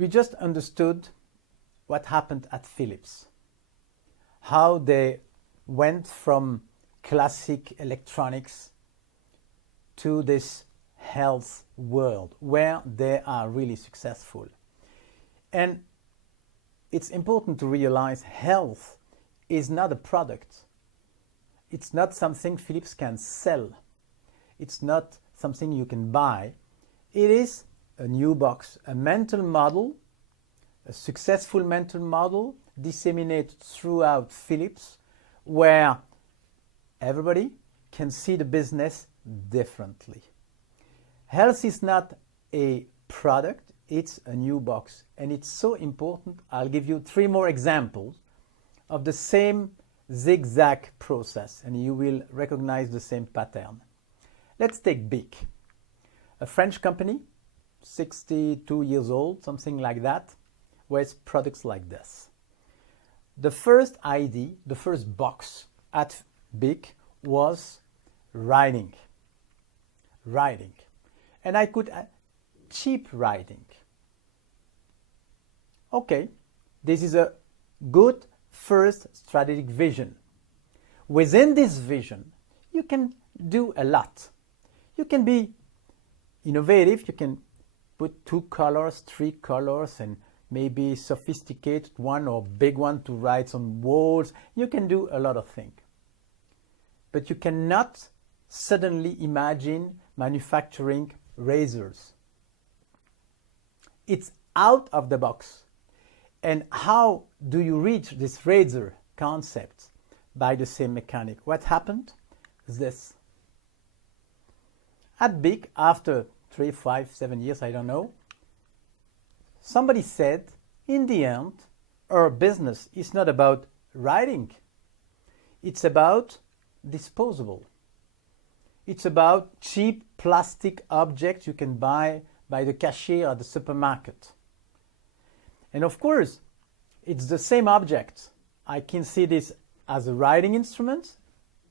We just understood what happened at Philips, how they went from classic electronics to this health world where they are really successful. And it's important to realize health is not a product. It's not something Philips can sell. It's not something you can buy. It is a new box, a mental model, a successful mental model disseminated throughout Philips, where everybody can see the business differently. Health is not a product, it's a new box. And it's so important. I'll give you 3 more examples of the same zigzag process, and you will recognize the same pattern. Let's take BIC, a French company, 62 years old, something like that, with products like this. The first ID, the first box at BIC was writing. And I could add cheap writing. Okay, this is a good first strategic vision. Within this vision, you can do a lot. You can be innovative, you can put 2 colors, 3 colors, and maybe sophisticated one or big one to write on walls. You can do a lot of things. But you cannot suddenly imagine manufacturing razors. It's out of the box. And how do you reach this razor concept? By the same mechanic. What happened is this. At BIC, after 3, 5, 7 years, I don't know, somebody said, in the end, our business is not about writing. It's about disposable. It's about cheap plastic objects you can buy by the cashier at the supermarket. And of course, it's the same object. I can see this as a writing instrument.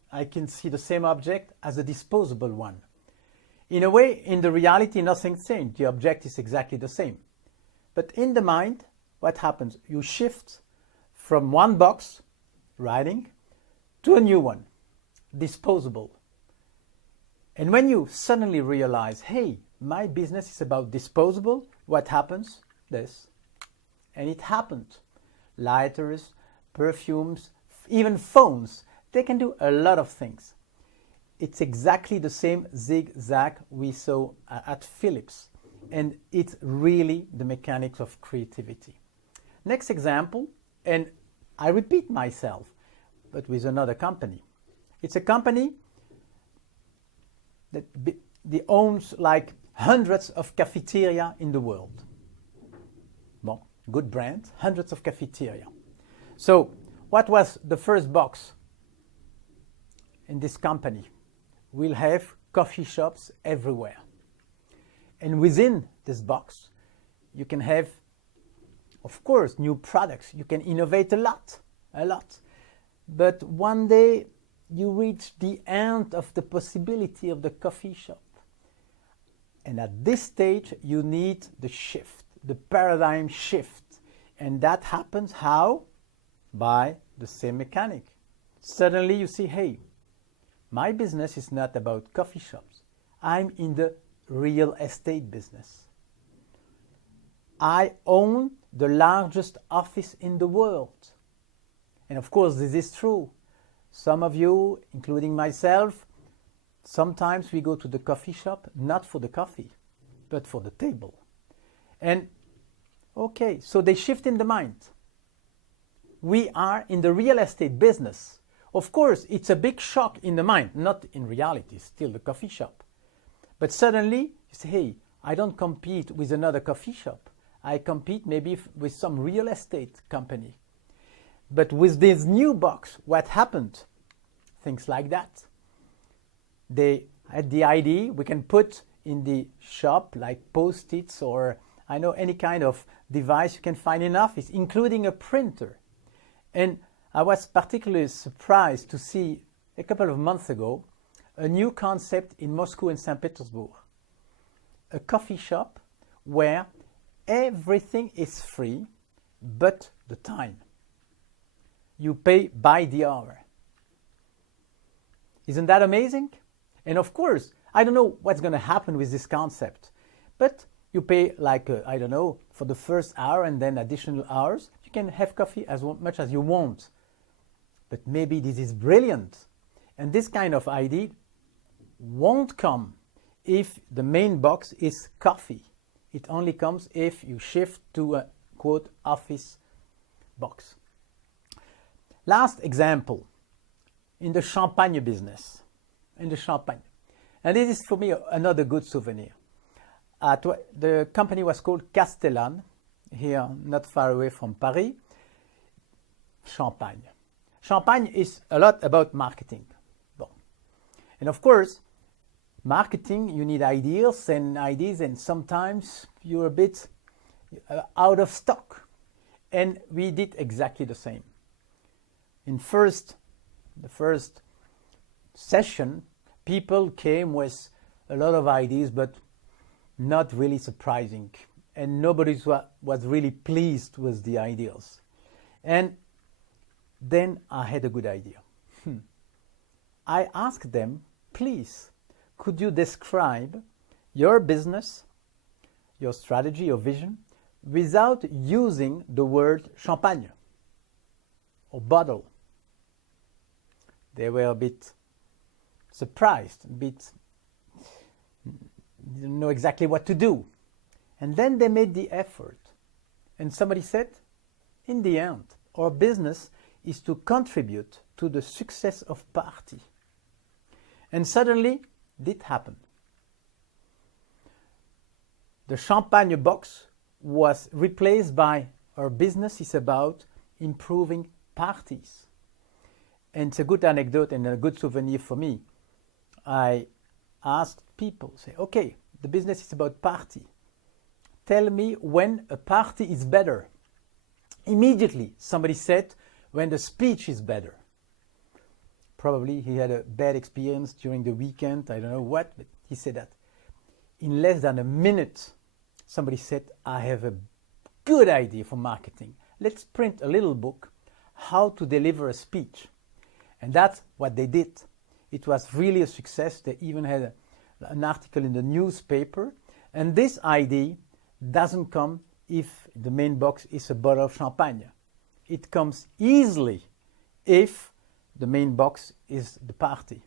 I can see the same object as a disposable one. In a way, in the reality, nothing's changed. The object is exactly the same. But in the mind, what happens? You shift from one box, writing, to a new one, disposable. And when you suddenly realize, hey, my business is about disposable, what happens? This. And it happened. Lighters, perfumes, even phones, they can do a lot of things. It's exactly the same zigzag we saw at Philips. And it's really the mechanics of creativity. Next example, and I repeat myself, but with another company. It's a company that owns like hundreds of cafeteria in the world. Bon, good brand, hundreds of cafeteria. So what was the first box in this company? We'll have coffee shops everywhere. And within this box, you can have, of course, new products. You can innovate a lot. But one day you reach the end of the possibility of the coffee shop. And at this stage, you need the shift, the paradigm shift. And that happens how? By the same mechanic. Suddenly you see, hey, my business is not about coffee shops. I'm in the real estate business. I own the largest office in the world. And of course, this is true. Some of you, including myself, sometimes we go to the coffee shop, not for the coffee, but for the table. And okay, so they shift in the mind. We are in the real estate business. Of course, it's a big shock in the mind, not in reality, still the coffee shop. But suddenly, you say, hey, I don't compete with another coffee shop. I compete maybe with some real estate company. But with this new box, what happened? Things like that. They had the idea we can put in the shop like Post-its or I know any kind of device you can find in office, including a printer. And I was particularly surprised to see a couple of months ago a new concept in Moscow and St. Petersburg. A coffee shop where everything is free but the time. You pay by the hour. Isn't that amazing? And of course, I don't know what's going to happen with this concept, but you pay like, I don't know, for the first hour and then additional hours. You can have coffee as much as you want. But maybe this is brilliant. And this kind of idea won't come if the main box is coffee. It only comes if you shift to a, quote, office box. Last example, in the champagne business. In the champagne. And this is for me another good souvenir. The company was called Castellane, here not far away from Paris. Champagne. Champagne is a lot about marketing. Bon. And of course, marketing, you need ideas, and sometimes you're a bit out of stock. And we did exactly the same. In the first session, people came with a lot of ideas, but not really surprising. And nobody was really pleased with the ideas. And then I had a good idea. I asked them, please, could you describe your business, your strategy, your vision, without using the word champagne or bottle? They were a bit surprised, didn't know exactly what to do. And then they made the effort. And somebody said, in the end, our business is to contribute to the success of party. And suddenly, it happened. The champagne box was replaced by our business is about improving parties. And it's a good anecdote and a good souvenir for me. I asked people, say, okay, the business is about party. Tell me when a party is better. Immediately, somebody said, when the speech is better. Probably he had a bad experience during the weekend, I don't know what, but he said that. In less than a minute, somebody said, I have a good idea for marketing. Let's print a little book, how to deliver a speech. And that's what they did. It was really a success. They even had an article in the newspaper. And this idea doesn't come if the main box is a bottle of champagne. It comes easily if the main box is the party.